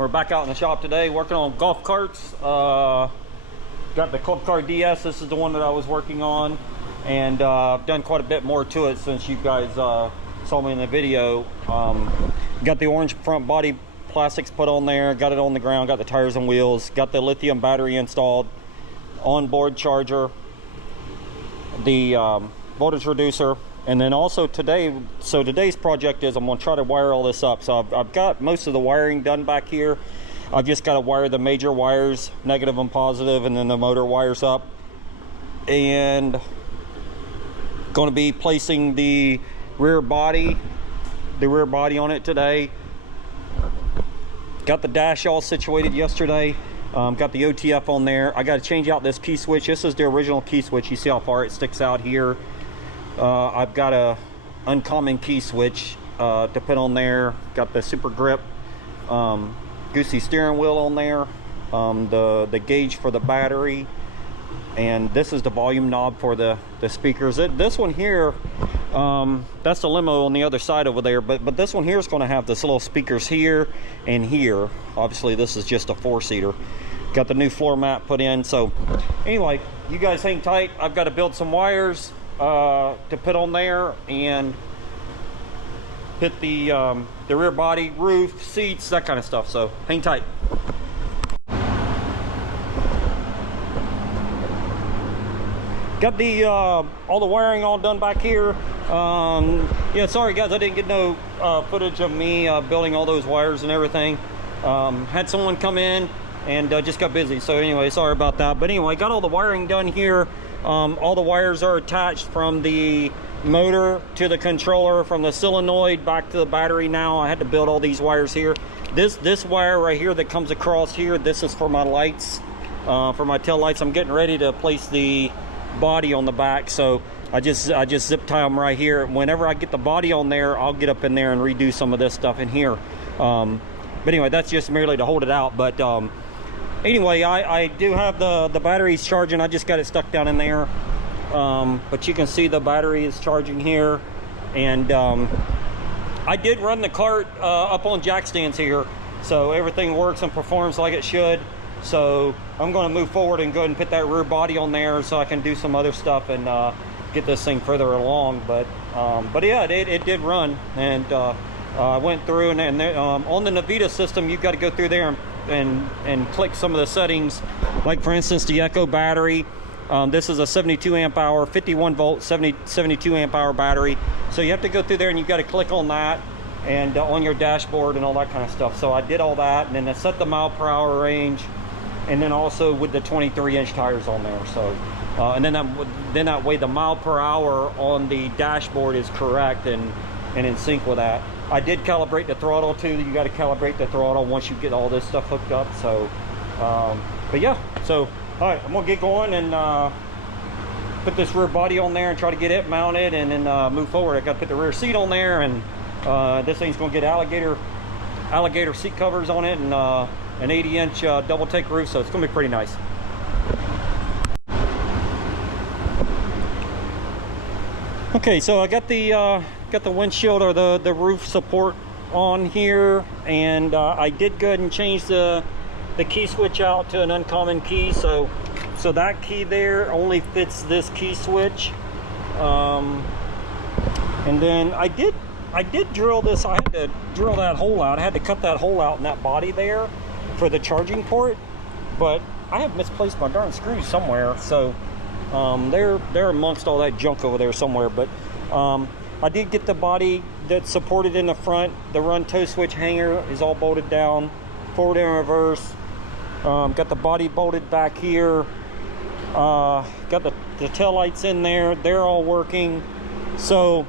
We're back out in the shop today working on golf carts. Got the Club Car DS. This is the one that I was working on, and I've done quite a bit more to it since you guys saw me in the video. Got the orange front body plastics put on there, got it on the ground, got the tires and wheels, got the lithium battery installed, onboard charger, the voltage reducer, and then also today's project is I'm going to try to wire all this up. So I've got most of the wiring done back here. I've just got to wire the major wires, negative and positive, and then the motor wires up, and going to be placing the rear body on it today. Got the dash all situated yesterday. Got the OTF on there. I got to change out this key switch. This is the original key switch. You see how far it sticks out here. I've got a uncommon key switch to put on there. Got the super grip goosey steering wheel on there. The gauge for the battery, and this is the volume knob for the speakers. This one here, that's the limo on the other side over there, but this one here is going to have this little speakers here and here. Obviously this is just a 4-seater. Got the new floor mat put in. So anyway, you guys hang tight. I've got to build some wires to put on there and put the rear body, roof, seats, that kind of stuff. So hang tight. Got the all the wiring all done back here. Yeah, sorry guys, I didn't get no footage of me building all those wires and everything. Had someone come in and just got busy. So anyway, sorry about that. But anyway, got all the wiring done here. All the wires are attached from the motor to the controller, from the solenoid back to the battery. Now I had to build all these wires here. This wire right here that comes across here, this is for my lights, for my tail lights. I'm getting ready to place the body on the back, so I just zip tie them right here. Whenever I get the body on there, I'll get up in there and redo some of this stuff in here. But anyway, that's just merely to hold it out. But anyway, I do have the batteries charging. I just got it stuck down in there, but you can see the battery is charging here. And I did run the cart up on jack stands here, so everything works and performs like it should. So I'm going to move forward and go ahead and put that rear body on there so I can do some other stuff and get this thing further along. But yeah, it did run, and I went through and on the Navita system, you've got to go through there and click some of the settings. Like for instance, the Echo battery. This is a 72 amp hour, 51 volt, 72 amp hour battery. So you have to go through there and you've got to click on that, and on your dashboard and all that kind of stuff. So I did all that, and then I set the mile per hour range, and then also with the 23-inch tires on there. So and then that way the mile per hour on the dashboard is correct and in sync with that. I did calibrate the throttle too. You got to calibrate the throttle once you get all this stuff hooked up. So but yeah, so all right, I'm gonna get going and put this rear body on there and try to get it mounted, and then move forward. I got to put the rear seat on there, and this thing's gonna get alligator seat covers on it, and an 80-inch double take roof, so it's gonna be pretty nice. Okay, so I got the windshield or the roof support on here, and I did go ahead and change the key switch out to an uncommon key. So that key there only fits this key switch. And then I did drill this. I had to drill that hole out. I had to cut that hole out in that body there for the charging port, but I have misplaced my darn screws somewhere. So they're amongst all that junk over there somewhere. But I did get the body that's supported in the front. The run toe switch hanger is all bolted down, forward and reverse. Got the body bolted back here. Got the tail lights in there. They're all working. So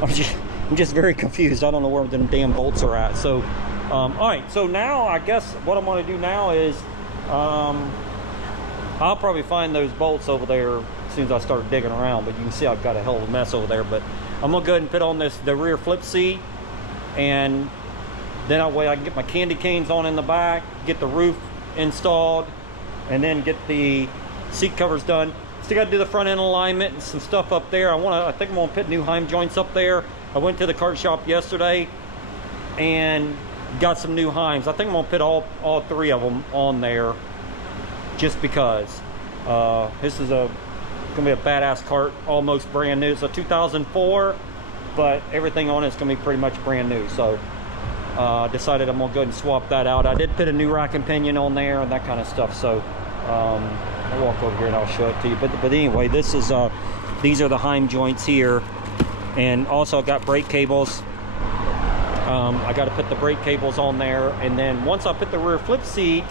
I'm just very confused. I don't know where them damn bolts are at. So all right, so now I guess what I'm going to do now is I'll probably find those bolts over there as soon as I start digging around. But you can see I've got a hell of a mess over there. But I'm gonna go ahead and put on the rear flip seat, and then that way I can get my candy canes on in the back, get the roof installed, and then get the seat covers done. Still got to do the front end alignment and some stuff up there. I think I'm gonna put new Heim joints up there. I went to the cart shop yesterday, and got some new Heims. I think I'm gonna put all 3 of them on there just because. This is gonna be a badass cart, almost brand new. It's a 2004, but everything on it's gonna be pretty much brand new. So decided I'm gonna go ahead and swap that out. I did put a new rack and pinion on there and that kind of stuff. So I'll walk over here and I'll show it to you. But anyway, this is these are the Heim joints here, and also I got brake cables. I got to put the brake cables on there, and then once I put the rear flip seat,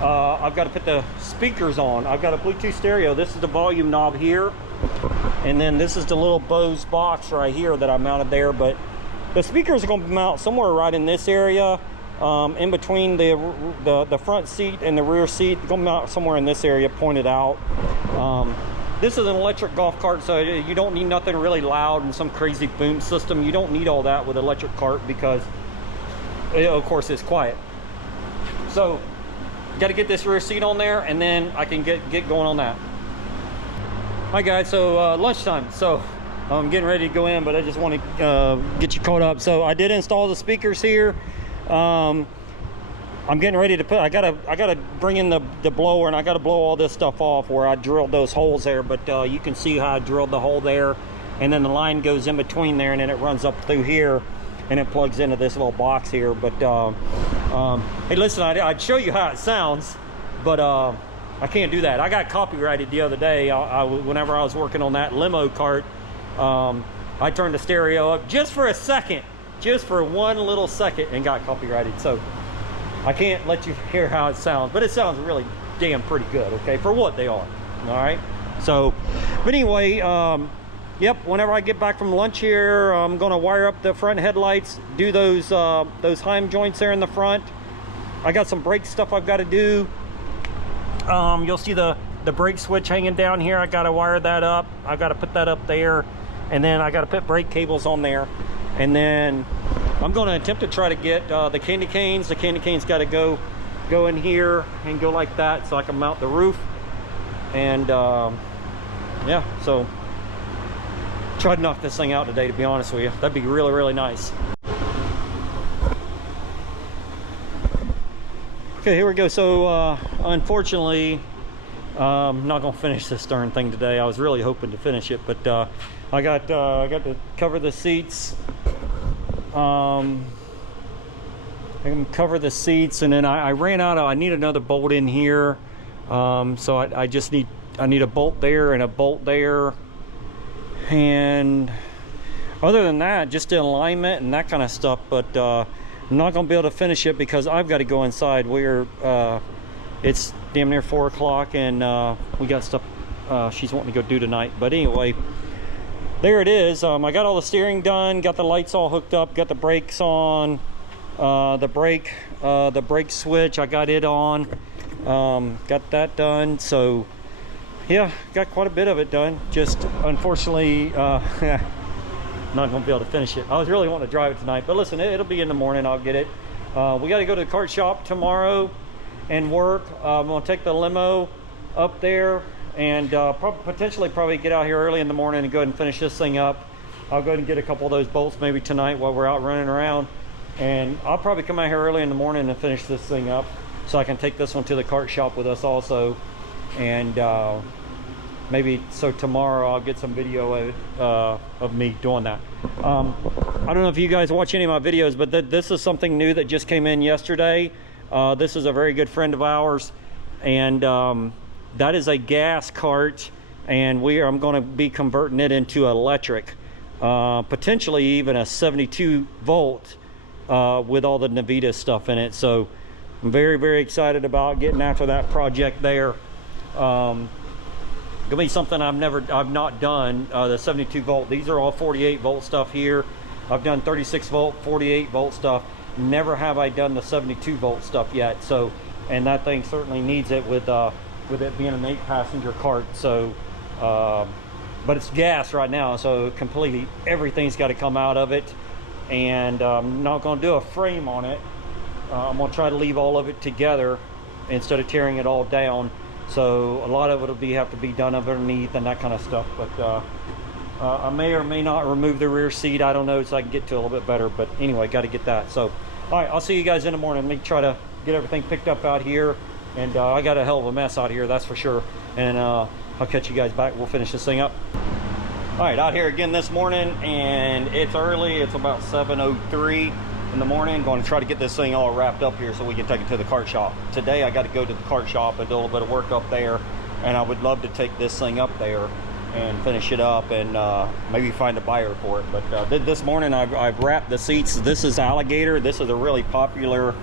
I've got to put the speakers on. I've got a Bluetooth stereo. This is the volume knob here, and then this is the little Bose box right here that I mounted there. But the speakers are going to mount somewhere right in this area, in between the front seat and the rear seat. They're going to mount somewhere in this area, pointed out. This is an electric golf cart, so you don't need nothing really loud and some crazy boom system. You don't need all that with an electric cart because, of course, it's quiet. So, got to get this rear seat on there, and then I can get going on that. Hi guys, so lunchtime. So I'm getting ready to go in, but I just want to get you caught up. So I did install the speakers here. I'm getting ready to put, I gotta bring in the blower, and I gotta blow all this stuff off where I drilled those holes there. But you can see how I drilled the hole there, and then the line goes in between there, and then it runs up through here, and it plugs into this little box here. But hey, listen, I'd show you how it sounds, but I can't do that. I got copyrighted the other day. Whenever I was working on that limo cart, I turned the stereo up just for a second, just for one little second, and got copyrighted. So I can't let you hear how it sounds, but it sounds really damn pretty good, okay, for what they are. All right, so, but anyway, yep, whenever I get back from lunch here, I'm gonna wire up the front headlights, do those Heim joints there in the front. I got some brake stuff I've got to do. You'll see the brake switch hanging down here. I got to wire that up. I got to put that up there, and then I got to put brake cables on there, and then I'm going to attempt to try to get the candy canes. The candy canes got to go in here and go like that, so I can mount the roof. And yeah, so try to knock this thing out today, to be honest with you. That'd be really, really nice. Okay, here we go. So unfortunately, I'm not gonna finish this darn thing today. I was really hoping to finish it, but I got to cover the seats. I can cover the seats, and then I ran out of, I need another bolt in here. So I need a bolt there and a bolt there, and other than that, just the alignment and that kind of stuff. But I'm not gonna be able to finish it because I've got to go inside. It's damn near 4 o'clock, and we got stuff she's wanting to go do tonight. But anyway, there it is. I got all the steering done, got the lights all hooked up, got the brakes on, the brake switch, I got it on, got that done. So yeah, got quite a bit of it done. Just unfortunately not gonna be able to finish it. I was really wanting to drive it tonight, but listen, it'll be in the morning. I'll get it. We got to go to the kart shop tomorrow and work. I'm gonna take the limo up there, and potentially get out here early in the morning and go ahead and finish this thing up. I'll go ahead and get a couple of those bolts maybe tonight while we're out running around, and I'll probably come out here early in the morning and finish this thing up so I can take this one to the kart shop with us also. And maybe so tomorrow I'll get some video of me doing that. I don't know if you guys watch any of my videos, but this is something new that just came in yesterday. This is a very good friend of ours, and that is a gas cart, and I'm going to be converting it into electric, potentially even a 72 volt with all the Navita stuff in it. So I'm very, very excited about getting after that project there. Gonna be something I've not done. The 72 volt, these are all 48 volt stuff here. I've done 36 volt, 48 volt stuff. Never have I done the 72 volt stuff yet. So, and that thing certainly needs it with it being an 8-passenger cart. So but it's gas right now, so completely everything's got to come out of it. And I'm not going to do a frame on it. I'm going to try to leave all of it together instead of tearing it all down. So a lot of it will have to be done underneath and that kind of stuff. But I may or may not remove the rear seat. I don't know, so I can get to it a little bit better. But anyway, got to get that. So All right, I'll see you guys in the morning. Let me try to get everything picked up out here. And I got a hell of a mess out here, that's for sure. And I'll catch you guys back. We'll finish this thing up. All right, out here again this morning, and it's early. It's about 7:03 in the morning. Going to try to get this thing all wrapped up here so we can take it to the cart shop. Today I got to go to the cart shop and do a little bit of work up there, and I would love to take this thing up there and finish it up and maybe find a buyer for it. But this morning I've wrapped the seats. This is alligator. This is a really popular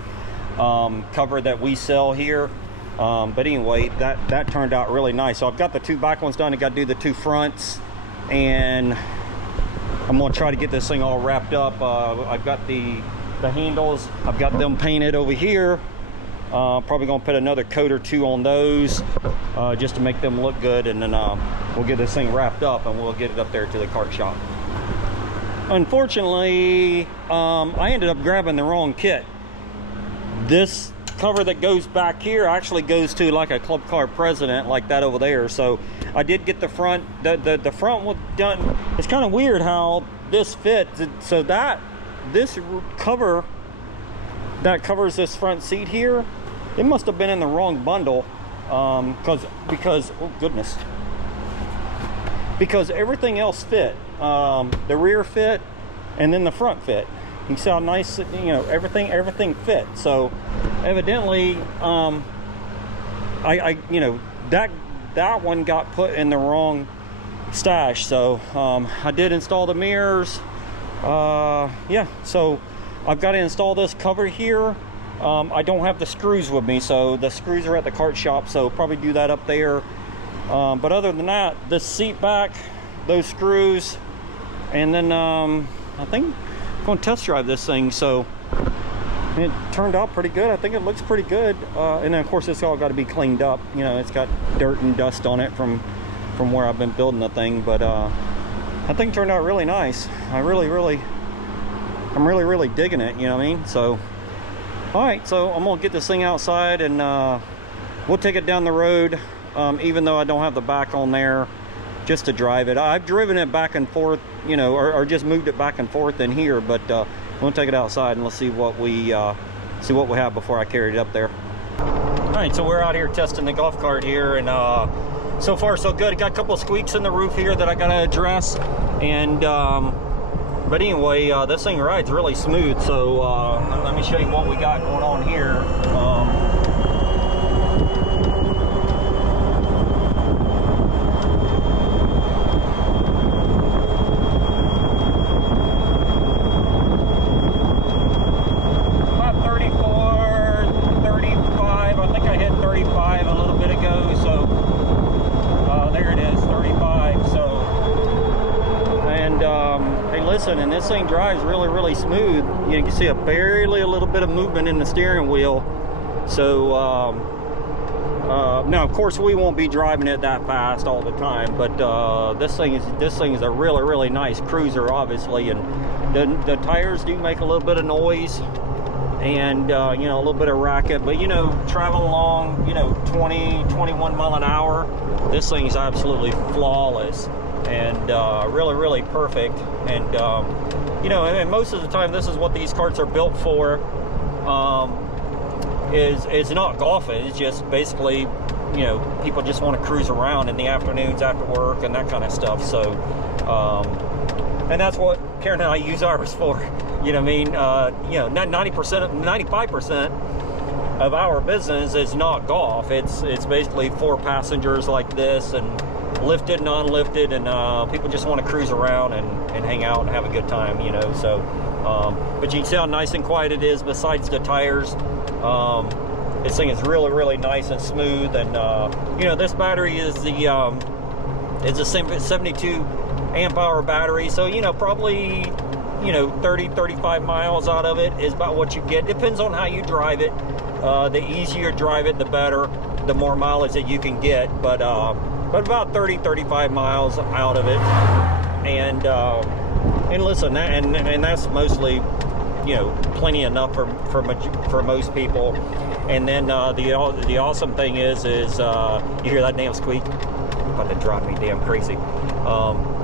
cover that we sell here. But anyway, that turned out really nice. So I've got the two back ones done. I got to do the two fronts, and I'm gonna try to get this thing all wrapped up. I've got the handles, I've got them painted over here. Probably gonna put another coat or two on those just to make them look good, and then we'll get this thing wrapped up and we'll get it up there to the cart shop. Unfortunately, I ended up grabbing the wrong kit. This cover that goes back here actually goes to like a club car president, like that over there. So I did get the front. The front was done. It's kind of weird how this fits. So this cover that covers this front seat here, it must have been in the wrong bundle, because oh goodness, because everything else fit. The rear fit, and then the front fit. You see how nice, you know, everything fit. So evidently, you know, that one got put in the wrong stash. So I did install the mirrors. Yeah, so I've got to install this cover here. I don't have the screws with me, so the screws are at the cart shop, so probably do that up there. But other than that, this seat back, those screws, and then I think I'm going to test drive this thing. So it turned out pretty good. I think it looks pretty good. And then of course it's all got to be cleaned up. You know, it's got dirt and dust on it from where I've been building the thing. But I think it turned out really nice. I'm really digging it, you know what I mean? So all right, so I'm gonna get this thing outside, and we'll take it down the road, even though I don't have the back on there, just to drive it. I've driven it back and forth, you know, or just moved it back and forth in here, but we'll take it outside and let's see what we have before I carry it up there. All right, so we're out here testing the golf cart here, and so far so good. Got a couple of squeaks in the roof here that I gotta address, and but anyway, this thing rides really smooth. So let me show you what we got going on here. About 34, 35. I think I hit 35 a little bit ago. So there it is, 35. So, and hey, listen, and this thing drives really smooth. You can see barely a little bit of movement in the steering wheel. So now of course we won't be driving it that fast all the time, but this thing is a really nice cruiser, obviously. And the tires do make a little bit of noise, and you know, a little bit of racket, but you know, traveling along, you know, 20-21 mile an hour, this thing is absolutely flawless, and really perfect. And you know, and most of the time this is what these carts are built for. Is not golfing. It's just basically, you know, people just want to cruise around in the afternoons after work and that kind of stuff. So and that's what Karen and I use ours for. You know what I mean? You know, 95% of our business is not golf. It's basically for passengers like this, and lifted and unlifted, and people just want to cruise around and hang out and have a good time, you know. So but you can see how nice and quiet it is. Besides the tires, this thing is really nice and smooth. And you know, this battery is a 72 amp hour battery, so you know, probably, you know, 30-35 miles out of it is about what you get. Depends on how you drive it. The easier you drive it, the better, the more mileage that you can get. But about 30-35 miles out of it. And listen, and that's mostly, you know, plenty enough for most people. And then the awesome thing is you hear that damn squeak? About to drive me damn crazy.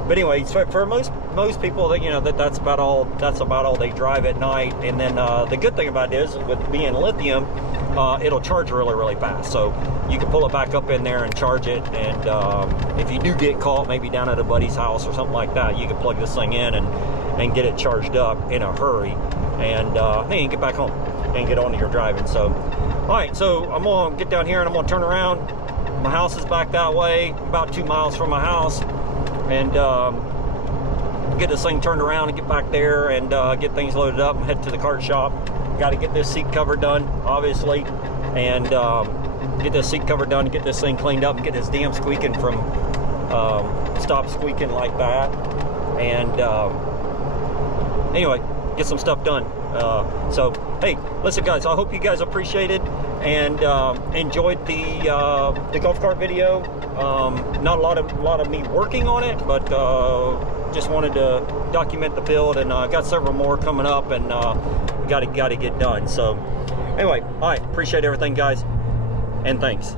But anyway, so for most people, that, you know, that's about all they drive at night. And then the good thing about it is, with being lithium, it'll charge really fast. So you can pull it back up in there and charge it. And if you do get caught, maybe down at a buddy's house or something like that, you can plug this thing in and get it charged up in a hurry, and then you can get back home and get on to your driving. So, all right, so I'm gonna get down here and I'm gonna turn around. My house is back that way, about 2 miles from my house, and get this thing turned around and get back there and get things loaded up and head to the kart shop. Got to get this seat cover done, obviously, and get this seat cover done, get this thing cleaned up, and get this damn squeaking from stop squeaking like that. And anyway, get some stuff done. So hey, listen guys, I hope you guys appreciated and enjoyed the golf cart video. Not a lot of me working on it, but just wanted to document the build, and got several more coming up, and got to get done. So anyway, all right, appreciate everything guys, and thanks.